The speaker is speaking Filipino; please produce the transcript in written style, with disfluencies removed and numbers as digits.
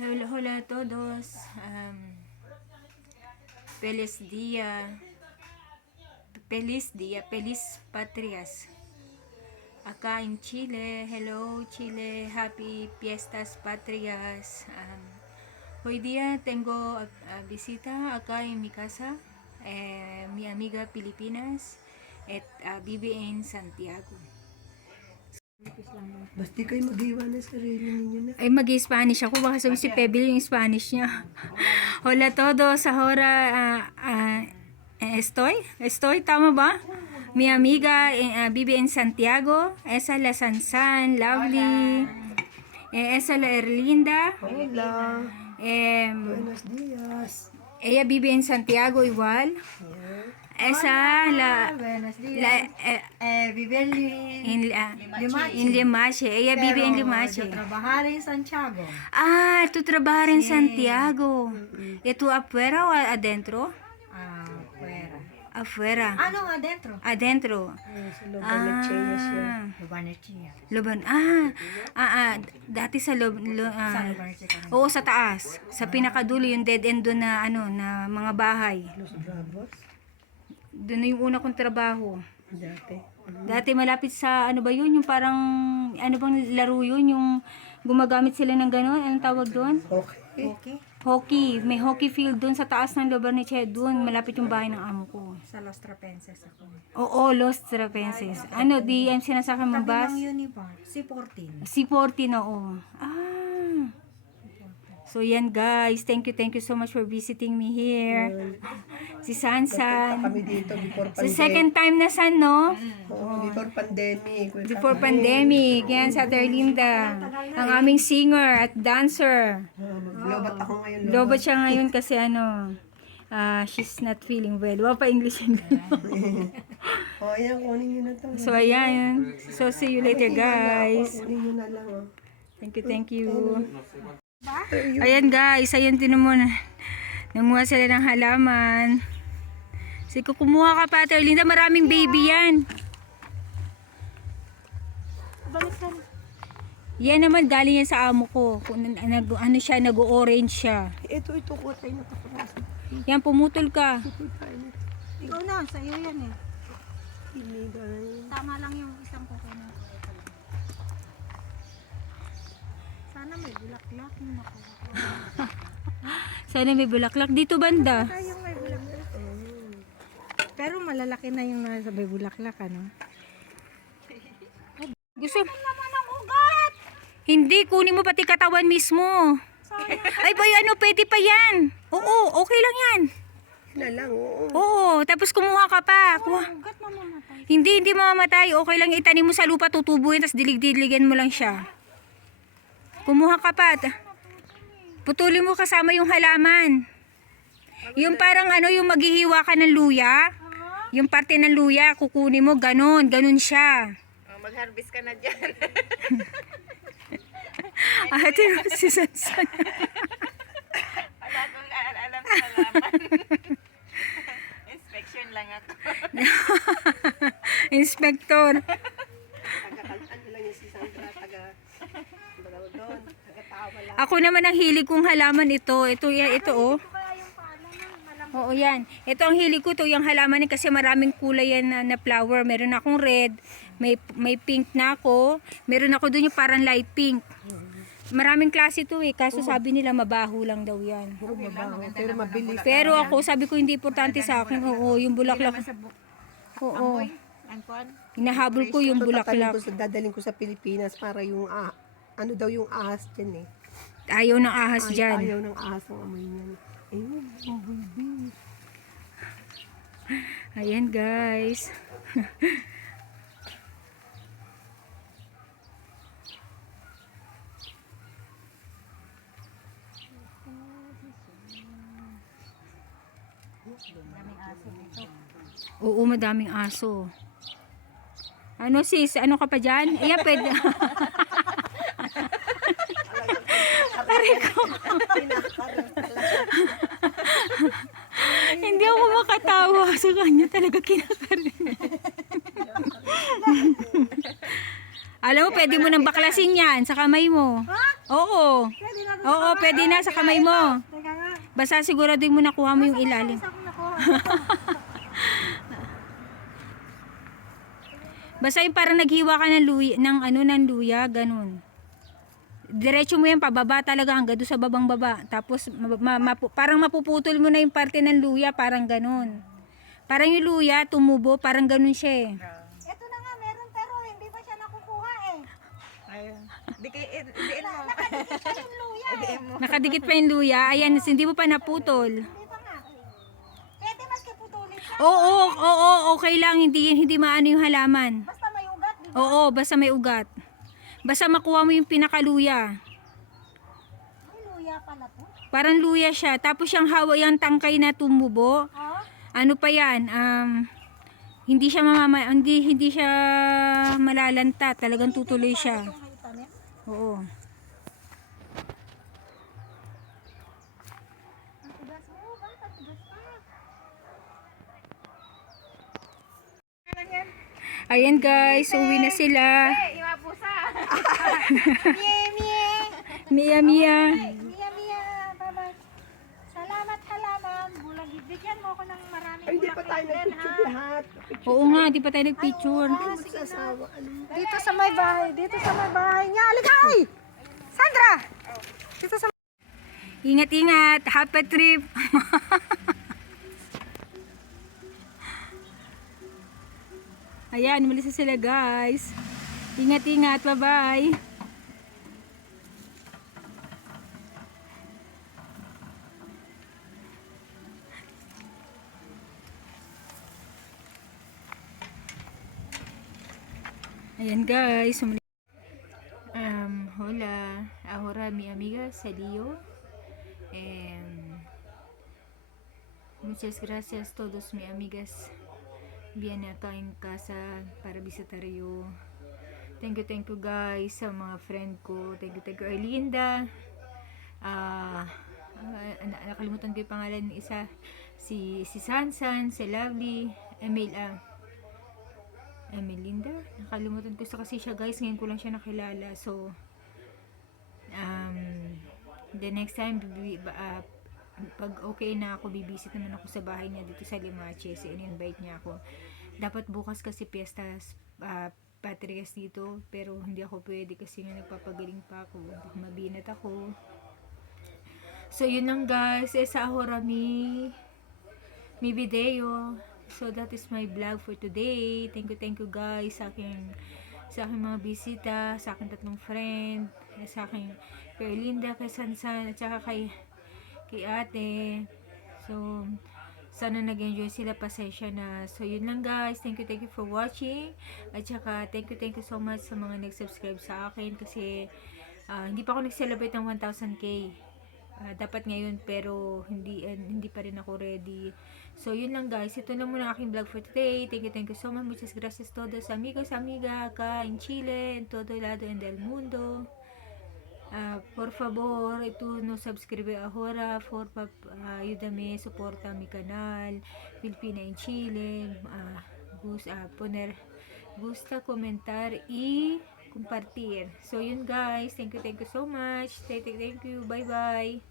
Hola, hola a todos. Feliz día. Feliz día. Feliz Patrias. Acá en Chile. Hello, Chile. Happy Fiestas Patrias. Hoy día tengo visita acá en mi casa. Mi amiga Pilipinas vive en Santiago. Basti kayo mag-iwan ng sarili ninyo na. Ay, mag-Spanish ako. Baka sabi si Pebble yung Spanish niya. Hola todos. Ahora estoy, tama ba? Mi amiga vive en Santiago. Esa la Sansan, Lovely. Esa la Erlinda. Hola. Buenos días. Ella vive en Santiago igual. Yeah. Esa la Buenos días. Vive en Limache. Ella vive en Limache. Trabajar en Santiago. Ah, tú trabajas en Santiago. ¿Y tú afuera o adentro? Afuera. Afuera. No, adentro. Adentro. Sa Lobanechea siya. Lubanechia. Loban. Dati sa Sa Lubanechia kami. oo, sa taas. Sa pinakadulo yung dead end doon na na mga bahay. Los Bravos. Doon na yung una kong trabaho. Dati. Dati malapit sa ano ba yun, yung parang ano bang laro yun, yung gumagamit sila ng gano'n, anong tawag doon? Okay. Okay. Hockey, may hockey field doon sa taas ng Lobarnechea, doon malapit yung bahay ng amo ko. Sa Los Trapenses ako. Oo, Los Trapenses. Ano, di yung sinasakay mong Tabi bus? ng Univar. C14. C40 oo. So yan guys, thank you so much for visiting me here. Si Sansan. Kami dito before Sa pandemic. second time na San, no? Oo, before pandemic. Before pandemic. Yan sa Terlinda. Ang aming singer at dancer. Maglobat ako ngayon. Lobat siya ngayon kasi she's not feeling well. Wala pa Englishin. O, ayan, kunin nyo na to. So ayan. So see you later guys. Kunin nyo na lang, oh. Thank you. Ayan guys, ayan din mo na. Nanguha sila ng halaman. Sige, kumuha ka pa, Terlinda. Maraming baby yan. Yan naman, galing yan sa amo ko. Ano siya, nag-orange siya. Ito, kutay na kapras. Yan, pumutol ka. Ikaw na, sa iyo yan eh. Iligan. Tama lang yung isang kuko na. Sana may bulaklak yung nakuha. Sana may bulaklak. Dito banda. Yung may bulaklak. Pero malalaki na yung nasa may bulaklak, ano? Gusto naman ang ugat. Hindi, kunin mo pati katawan mismo. Ay, pwede pa yan. Oo, okay lang yan. Na lang, oo. Oo, tapos kumuha ka pa. Ugat mamamatay. Hindi mamamatay. Okay lang itanim mo sa lupa, tutubuin, tapos dilig-diligan mo lang siya. Kumuha ka pa. Putulin mo kasama yung halaman. Yung parang yung maghihiwa ka ng luya. Yung parte ng luya, kukunin mo, ganun siya. Mag-harvest ka na dyan. Ate, si Sansan. Wala kong alam sa laman. Inspection lang ako. Inspector. Ano lang yung si Sandra, doon, taga-tawa lang. Ako naman ang hilig kong halaman ito. Ito oh. Oo, yan. Ito ang hilig ko, yung halaman kasi maraming kulay yan na flower. Meron akong red, may pink na ako. Meron ako doon yung parang light pink. Maraming klase ito kaso sabi nila mabaho lang daw yan. Pero mabilis. Pero ako, sabi ko hindi importante sa akin. Oo, yung bulaklak. Oo. Hinahabol ko yung bulaklak. Dadaling ko sa Pilipinas para yung ano daw yung ahas dyan eh. Ayaw ng ahas dyan. Ayaw ng ahas ang amoy niyan. Ayun, oh baby. Ayan guys. Oo, madaming aso. Ano sis? Ano ka pa dyan? Ayan, pwede. Hindi ako makatawa sa kanya. Talaga kinakarin. Alam mo, pwede mo nang baklasin yan sa kamay mo. Oo. Pwede pwede na. Oo, pwede na sa kamay mo. Teka nga. Basta siguraduhin mo nakuha mo yung ilalim. Isa akong nakuha. Basta yung parang naghiwa ka ng luya, ng luya, ganun. Diretso mo yan pababa talaga hanggang doon sa babang baba. Tapos parang mapuputol mo na yung parte ng luya, parang ganun. Parang yung luya tumubo, parang ganun siya eh. Ito na nga, meron pero hindi pa siya nakukuha eh. Ayun. Diin mo. Nakadikit pa yung luya eh. Diin mo. Nakadikit pa yung luya. Ayan, hindi mo pa naputol. Hindi pa nga. Pwede maski putulin siya. Oo, okay lang. Hindi maano yung halaman. Basta may ugat, di ba? Oo, basta may ugat. Basta makuha mo yung pinakaluya. May luya pala to. Parang luya siya. Tapos yung hawa, yung tangkay na tumubo. Oh, Ano pa yan? Hindi siya hindi siya malalanta. Talagang tutuloy siya. itong may tanim. Oo. Ang tigas mo, bakit ang tigas pa? Ayan guys, uwi na sila. Eh, imapusa. Mie, mie. Mia Mia. Mia, mia. Bye-bye. Salamat halaman. Bulag, bigyan mo ako ng maraming Ay, hindi pa tayo bulak din, nag-picture lahat. Oo nga, di pa tayo nagpicture. Magsasawa. Ano? Dito sa may bahay. Dito sa may bahay niya. Halika, ay! Sandra! Dito sa Ingat-ingat. Happy trip. Ayan, umalis na sila guys. Ingat-ingat. Bye-bye. Ayan guys. Hola. Ahora mi amiga salió. Muchas gracias todos mis amigas. Viene acá en casa para visitar yo. Thank you guys sa mga friend ko. Thank you Erlinda. Nakalimutan ko yung pangalan ng isa. Si Sansan, si Lovely, Emelinda. Nakalimutan ko kasi siya guys. Ngayon ko lang siya nakilala. So, the next time, pag okay na ako, bibisit naman ako sa bahay niya dito sa Limache. So, in-invite niya ako. Dapat bukas kasi Piestas Patrias dito, pero hindi ako pwede kasi nga nagpapagaling pa ako. Mabinat ako. So, yun lang guys. Sa ahora mi video. So, that is my vlog for today. Thank you guys sa aking mga bisita, sa aking tatlong friend, sa aking kay Linda, kay Sansan, at saka kay ate. So, sana nag-enjoy sila, pasensya na. So, yun lang guys. Thank you for watching. At saka, thank you so much sa mga nag-subscribe sa akin kasi hindi pa ako nag-celebrate ng 1,000k. Dapat ngayon pero hindi pa rin ako ready. So, yun lang guys. Ito na muna aking vlog for today. Thank you so much. Muchas gracias todos amigos, amiga, acá en Chile, en todo lado en del mundo. Por favor, tú no suscribe ahora, ayúdame, soporta mi canal, Filipina en Chile, gusta, comentar y compartir. So, yun guys, thank you so much, thank you, bye bye.